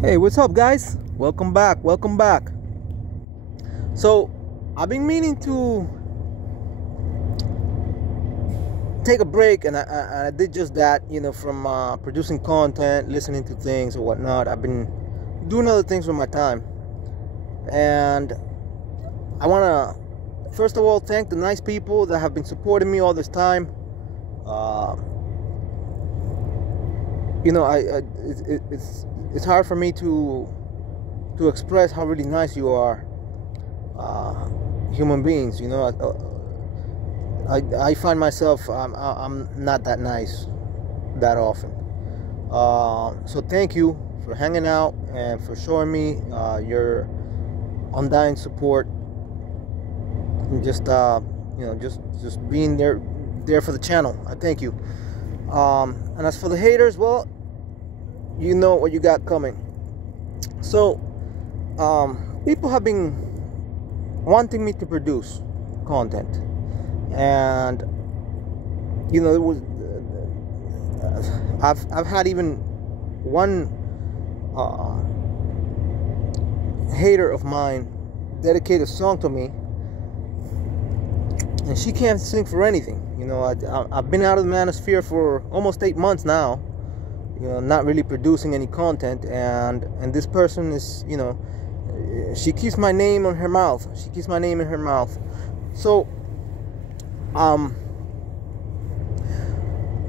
Hey, what's up, guys? Welcome back. So, I've been meaning to take a break, and I did just that, from producing content, listening to things or whatnot. I've been doing other things with my time. And I want to, first of all, thank the nice people that have been supporting me all this time. It's hard for me to express how really nice you are, human beings. I find myself I'm not that nice that often. So thank you for hanging out and for showing me your undying support. And just being there for the channel. I thank you. And as for the haters, well, you know what you got coming. So people have been wanting me to produce content, and it was I've had even one hater of mine dedicate a song to me, and she can't sing for anything. I've been out of the manosphere for almost 8 months now, not really producing any content, and this person is, she keeps my name in her mouth. So,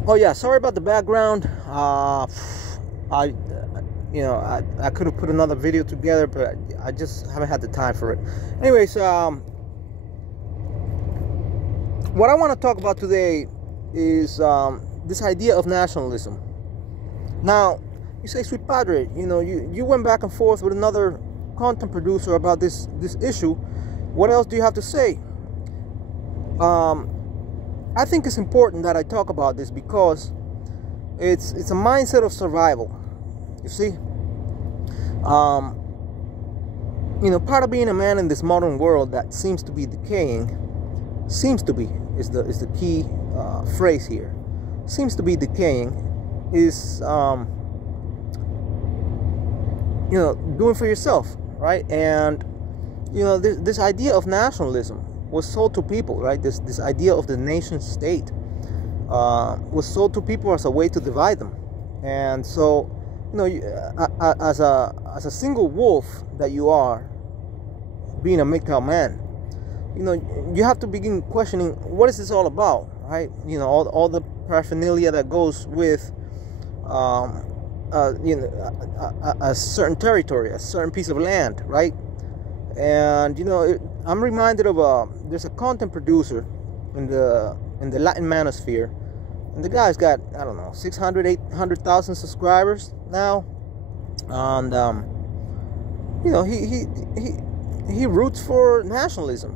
oh yeah, sorry about the background. I could have put another video together, but I just haven't had the time for it. Anyways, what I want to talk about today is this idea of nationalism. Now, you say, sweet padre, you went back and forth with another content producer about this issue. What else do you have to say? I think it's important that I talk about this because it's a mindset of survival. You see, part of being a man in this modern world that seems to be decaying, is the key phrase here. Seems to be decaying is doing for yourself, right? And this idea of nationalism was sold to people, right? This idea of the nation state was sold to people as a way to divide them. And so as a single wolf that you are, being a MGTOW man, you have to begin questioning, what is this all about, right? All the paraphernalia that goes with a certain territory, a certain piece of land, right? And I'm reminded of there's a content producer in the Latin manosphere, and the guy's got, I don't know, 600, 800,000 subscribers now, and he roots for nationalism,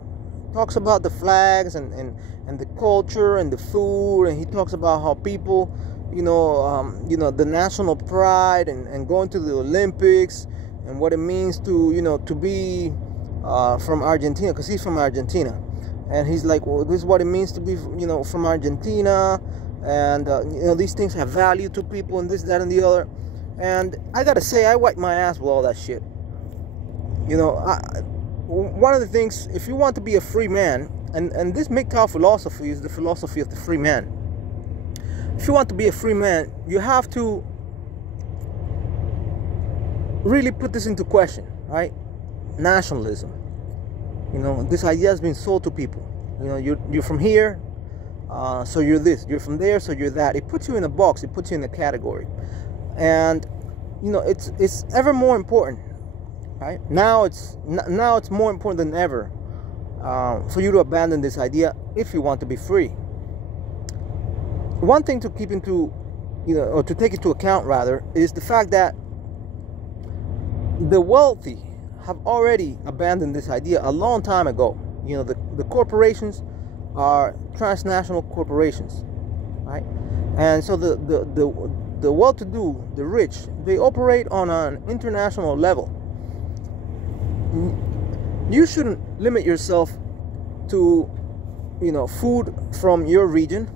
talks about the flags and the culture and the food, and he talks about how people, the national pride and going to the Olympics and what it means to be from Argentina, because he's from Argentina, and he's like, well, this is what it means to be from Argentina, and these things have value to people, and this, that, and the other. And I gotta say, I wipe my ass with all that shit. One of the things, if you want to be a free man, and this MGTOW philosophy is the philosophy of the free man. If you want to be a free man, you have to really put this into question, right? Nationalism. This idea has been sold to people. You're from here, so you're this. You're from there, so you're that. It puts you in a box. It puts you in a category. And it's ever more important, right? Now it's more important than ever for you to abandon this idea if you want to be free. One thing to keep into, or to take into account rather, is the fact that the wealthy have already abandoned this idea a long time ago. The corporations are transnational corporations, right? And so the well-to-do, the rich, they operate on an international level. You shouldn't limit yourself to, food from your region.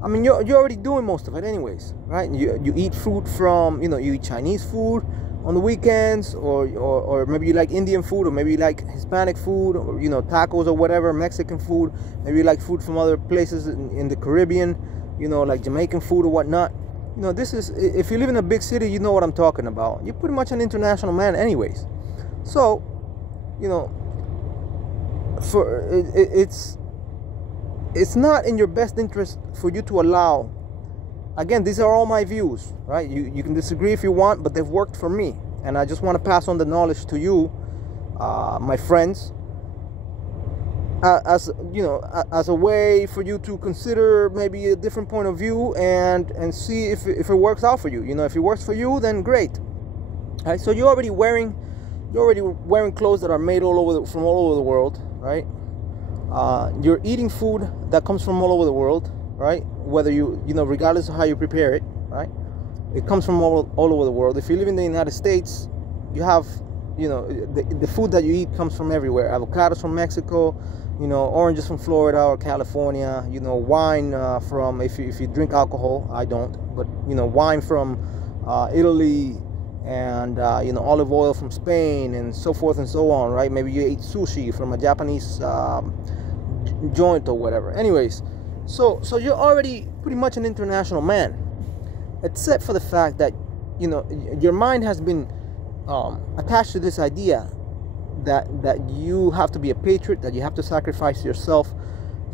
I mean, you're already doing most of it anyways, right? You eat food from, you eat Chinese food, on the weekends, or maybe you like Indian food, or maybe you like Hispanic food, or tacos or whatever, Mexican food. Maybe you like food from other places in the Caribbean, like Jamaican food or whatnot. This is, if you live in a big city, you know what I'm talking about. You're pretty much an international man anyways. So, it's not in your best interest for you to allow. Again, these are all my views, right? You can disagree if you want, but they've worked for me. And I just want to pass on the knowledge to you, my friends, as a way for you to consider maybe a different point of view and see if it works out for you. If it works for you, then great. All right, so you're already wearing clothes that are made from all over the world, right? You're eating food that comes from all over the world, right? Whether regardless of how you prepare it, right? It comes from all over the world. If you live in the United States, you have, the food that you eat comes from everywhere. Avocados from Mexico, oranges from Florida or California, wine from, if you drink alcohol, I don't, but, wine from Italy, and, olive oil from Spain, and so forth and so on, right? Maybe you ate sushi from a Japanese joint or whatever. Anyways, so you're already pretty much an international man, except for the fact that your mind has been attached to this idea that you have to be a patriot, that you have to sacrifice yourself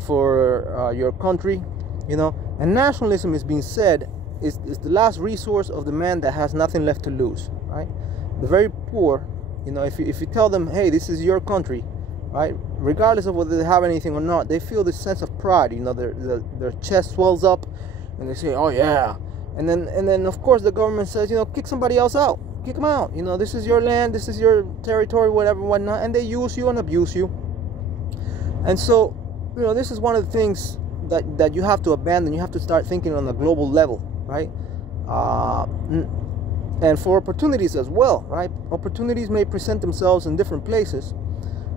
for your country, and nationalism is being said is the last resource of the man that has nothing left to lose, right? The very poor, if you tell them, hey, this is your country, right, regardless of whether they have anything or not, they feel this sense of pride. Their chest swells up, and they say, oh yeah. And then of course the government says, kick somebody else out, kick them out. This is your land, this is your territory, whatever, whatnot, and they use you and abuse you. And so, this is one of the things that you have to abandon. You have to start thinking on a global level, right? And for opportunities as well, right? Opportunities may present themselves in different places.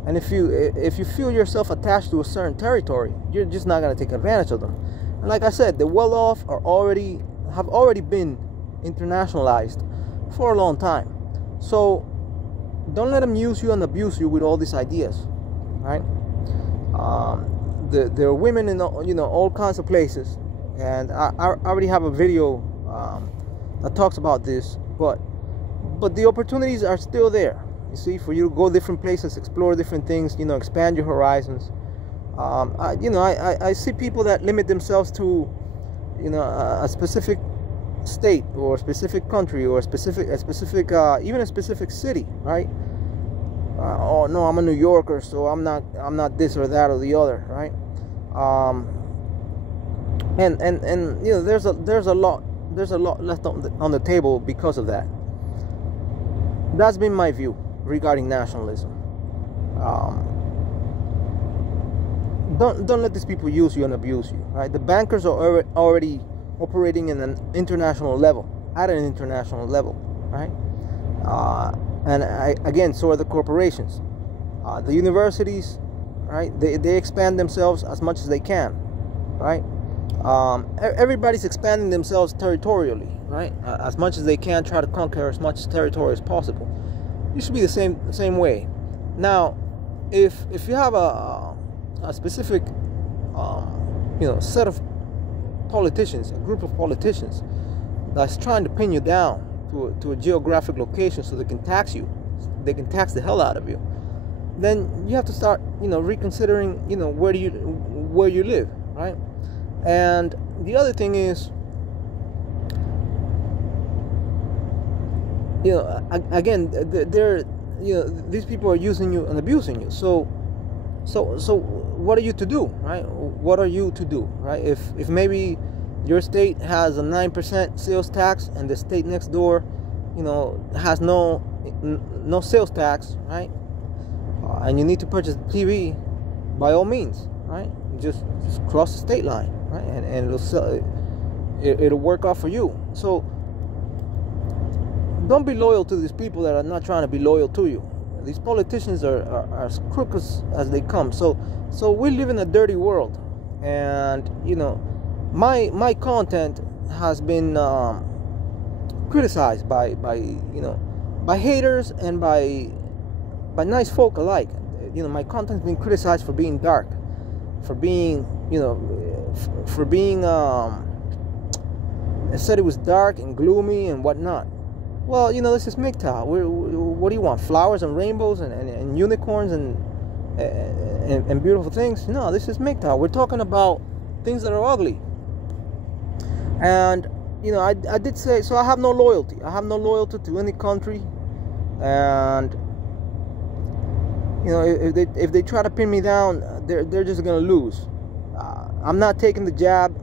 And if you feel yourself attached to a certain territory, you're just not going to take advantage of them. And like I said, the well-off have already been internationalized for a long time. So don't let them use you and abuse you with all these ideas, right? There are women in all kinds of places, and I already have a video that talks about this. But the opportunities are still there. You see, for you to go different places, explore different things, expand your horizons. I see people that limit themselves to, a specific state or a specific country or even a specific city, right? Oh no, I'm a New Yorker, so I'm not this or that or the other, right? And there's a lot left on the table because of that. That's been my view regarding nationalism. Don't let these people use you and abuse you, right? The bankers are already operating in an international level, at an international level, right? And again, so are the corporations. The universities, right? They expand themselves as much as they can, right? Everybody's expanding themselves territorially, right? As much as they can, try to conquer as much territory as possible. You should be the same way. Now, if you have a specific set of politicians, a group of politicians that's trying to pin you down to a geographic location so they can tax you, they can tax the hell out of you, then you have to start reconsidering where you live, right? And the other thing is, again, these people are using you and abusing you. So what are you to do, right? What are you to do, right? If maybe your state has a 9% sales tax and the state next door, has no sales tax, right? And you need to purchase TV, by all means, right? Just cross the state line, right? And it'll work out for you. So don't be loyal to these people that are not trying to be loyal to you. These politicians are as crooked as they come. So we live in a dirty world, and my content has been criticized by by haters and by nice folk alike. You know, my content's been criticized for being dark, for being, you know, for being it said it was dark and gloomy and whatnot. Well, you know, this is MGTOW. What do you want? Flowers and rainbows and unicorns and beautiful things? No, this is MGTOW. We're talking about things that are ugly. And you know, I did say, so I have no loyalty. I have no loyalty to any country. And you know, if they try to pin me down, they're just gonna lose. I'm not taking the jab.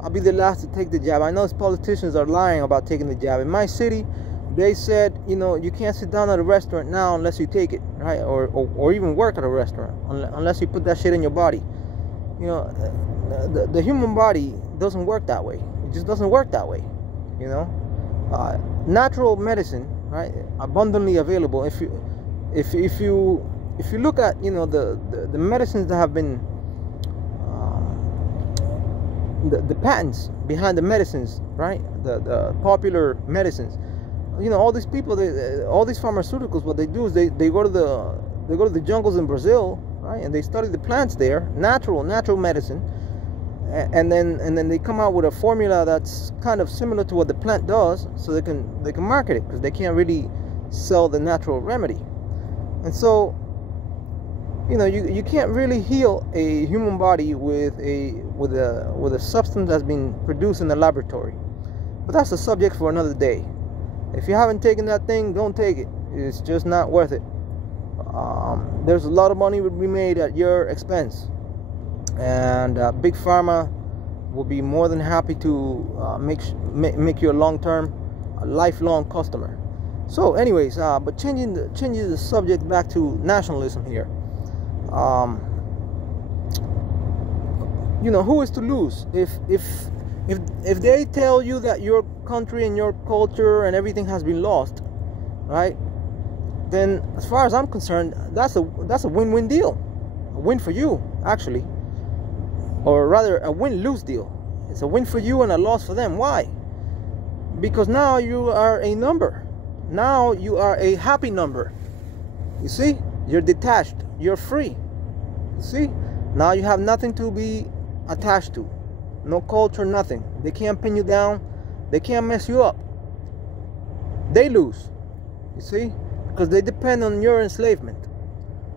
I'll be the last to take the jab. I know politicians are lying about taking the jab. In my city, they said, you know, you can't sit down at a restaurant now unless you take it, right? Or even work at a restaurant unless you put that shit in your body. You know, the human body doesn't work that way. It just doesn't work that way. You know, natural medicine, right? Abundantly available. If you look at, you know, the medicines that have been the patents behind the medicines, right? The popular medicines. You know, all these people, all these pharmaceuticals, what they do is they go to the jungles in Brazil, right? And they study the plants there, natural medicine, and then they come out with a formula that's kind of similar to what the plant does, so they can market it, because they can't really sell the natural remedy. And so, you know, you can't really heal a human body with a substance that's been produced in the laboratory. But that's a subject for another day. If you haven't taken that thing, don't take it. It's just not worth it. There's a lot of money would be made at your expense, and Big Pharma will be more than happy to make you a lifelong customer. So, anyways, but changing the subject back to nationalism here. You know, who is to lose if they tell you that your country and your culture and everything has been lost, right? Then, as far as I'm concerned, that's a win-win deal, a win for you, actually, or rather a win-lose deal. It's a win for you and a loss for them. Why? Because now you are a number. Now you are a happy number. You see, you're detached. You're free. You see, now you have nothing to be attached to. No culture, nothing. They can't pin you down. They can't mess you up. They lose. You see, because they depend on your enslavement.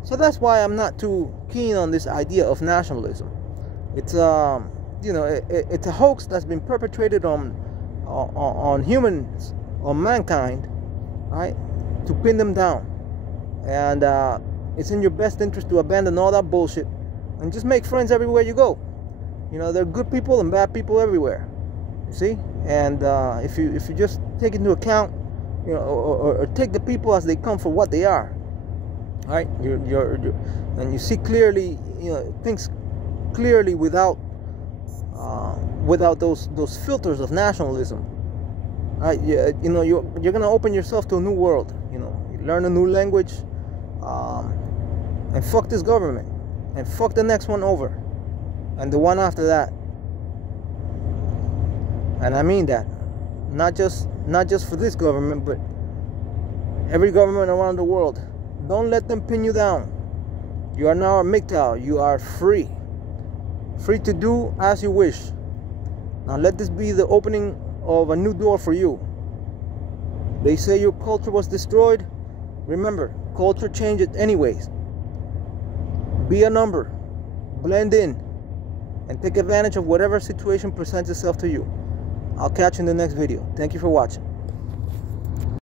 So that's why I'm not too keen on this idea of nationalism. It's you know, it's a hoax that's been perpetrated on humans, on mankind, right, to pin them down. And it's in your best interest to abandon all that bullshit and just make friends everywhere you go. You know, there are good people and bad people everywhere. You see, and if you just take into account, you know, or take the people as they come for what they are, right? And you see clearly, you know, things clearly without those filters of nationalism, right? You know, you're gonna open yourself to a new world. You know, you learn a new language, and fuck this government, and fuck the next one over, and the one after that. And I mean that, not just for this government, but every government around the world. Don't let them pin you down. You are now a MGTOW. You are free to do as you wish. Now let this be the opening of a new door for you. They say your culture was destroyed. Remember, culture changes anyways. Be a number, blend in, and take advantage of whatever situation presents itself to you. I'll catch you in the next video. Thank you for watching.